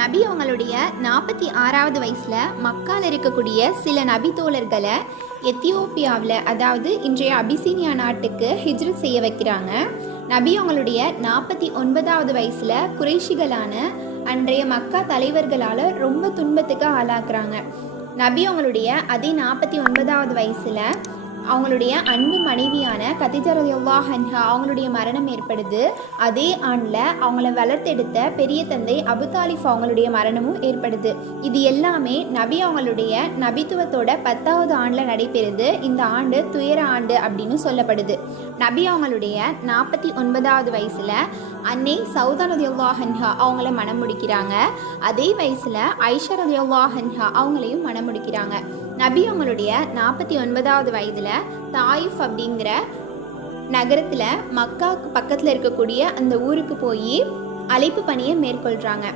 நபி அவங்களுடைய 46வது வயசுல மக்கால் இருக்கக்கூடிய சில நபி தோழர்களை எத்தியோப்பியாவில், அதாவது இன்றைய அபிசீனியா நாட்டுக்கு ஹிஜ்ரத் செய்ய வைக்கிறாங்க. நபி அவங்களுடைய 49வது வயசுல குறைஷிகளான அன்றைய மக்கா தலைவர்களால் ரொம்ப துன்பத்துக்கு ஆளாக்குறாங்க. நபி அவங்களுடைய அதே 49வது வயசுல அவங்களுடைய அன்பு மனைவியான கதீஜா ரலியல்லாஹு அன்ஹா அவங்களுடைய மரணம் ஏற்படுது. அதே ஆண்டில் அவங்கள வளர்த்தெடுத்த பெரிய தந்தை அபு தாலிப் அவங்களுடைய மரணமும் ஏற்படுது. இது எல்லாமே நபி அவங்களுடைய நபித்துவத்தோட 10வது ஆண்டில் நடைபெறுது. இந்த ஆண்டு துயர ஆண்டு அப்படின்னு சொல்லப்படுது. நபி அவங்களுடைய 49வது வயசில் அன்னை சௌதா ரலியல்லாஹு அன்ஹா அவங்கள மனம் முடிக்கிறாங்க. அதே வயசில் ஐஷா ரலியல்லாஹு அன்ஹா அவங்களையும் மனம் முடிக்கிறாங்க. நபி அவங்களுடைய 49வது வயதில் தாயிஃப் அப்படிங்கிற நகரத்தில் மக்காவுக்கு பக்கத்தில் இருக்கக்கூடிய அந்த ஊருக்கு போய் அழைப்பு பணியை மேற்கொள்கிறாங்க.